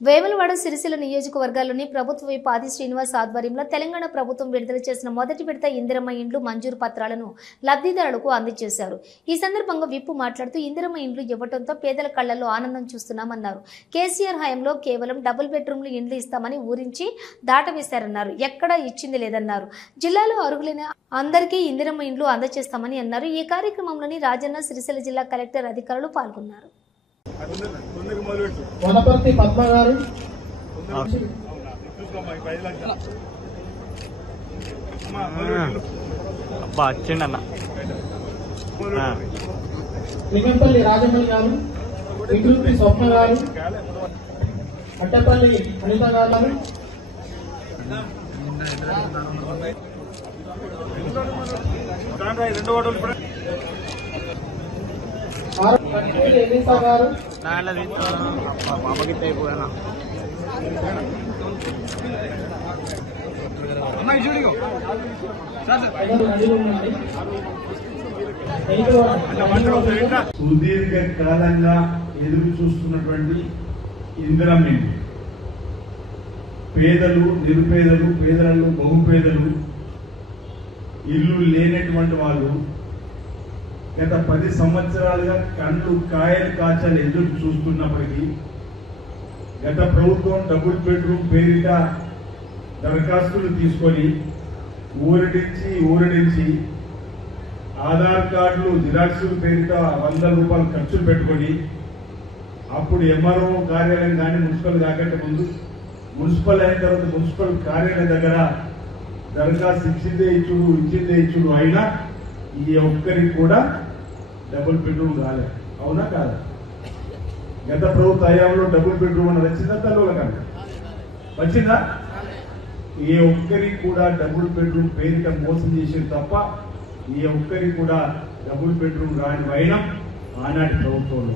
వేములవాడ సిరిసిల్ల నియోజకవర్గాల్లోని ప్రభుత్వ విప్ శ్రీనివాస్ ఆధ్వర్యంలో తెలంగాణ ప్రభుత్వం విడుదల చేసిన మొదటి విడత ఇందిరమ్మ ఇండ్లు మంజూరు పత్రాలను లబ్ధిదారులకు అందజేశారు. ఈ సందర్భంగా విప్పు మాట్లాడుతూ ఇందిరమ్మ ఇండ్లు ఇవ్వడంతో పేదల కళ్ళలో ఆనందం చూస్తున్నామన్నారు. కేసీఆర్ హయాంలో కేవలం డబుల్ బెడ్రూమ్లు ఇండ్లు ఇస్తామని ఊరించి దాటవేశారన్నారు. ఎక్కడా ఇచ్చింది లేదన్నారు. జిల్లాలో అర్హులైన అందరికీ ఇందిరమ్మ ఇండ్లు అందజేస్తామని అన్నారు. ఈ కార్యక్రమంలోని రాజన్న సిరిసిల్ల జిల్లా కలెక్టర్ అధికారులు పాల్గొన్నారు. వనపర్తి పద్మ గారు. అబ్బా వచ్చిండి అన్న ఆ, లింగంపల్లి రాజమణి గారు వికృతి స్వప్న గారు అట్టపల్లి అనిత గారు. ఎలీసా గారు. పాపకి అయిపోయానా సుదీర్ఘ కాలంగా ఎదురు చూస్తున్నటువంటి ఇందిరమ్మ. పేదలు నిరుపేదలు పేదలు బహుపేదలు ఇల్లు లేనటువంటి వాళ్ళు గత పది సంవత్సరాలుగా కళ్ళు కాయలు కాచలు ఎదురు చూస్తున్నప్పటికీ గత ప్రభుత్వం డబుల్ బెడ్రూమ్ పేరిట దరఖాస్తులు తీసుకొని ఊరడించి ఊరడించి ఆధార్ కార్డులు జిరాక్స్ పేరిట వందల రూపాయలు ఖర్చులు పెట్టుకొని అప్పుడు ఎంఆర్ఓ కార్యాలయం కానీ మున్సిపల్ కాకంటే ముందు మున్సిపల్ అయిన తర్వాత మున్సిపల్ కార్యాలయం దగ్గర దరఖాస్తు ఇచ్చిందే ఇచ్చుడు ఇచ్చిందే ఇచ్చుడు అయినా ఈ ఒక్కరికి కూడా డబుల్ బెడ్రూమ్ రాలేదు అవునా కాదా? గత ప్రభుత్వ హయాంలో డబుల్ బెడ్రూమ్ అని వచ్చిందా తల్లుల వచ్చిందా? ఏ ఒక్కరికి కూడా డబుల్ బెడ్రూమ్ పేరిట మోసం చేసేది తప్ప ఏ ఒక్కరికి కూడా డబుల్ బెడ్రూమ్ రాని వైనం ఆనాటి ప్రభుత్వంలో.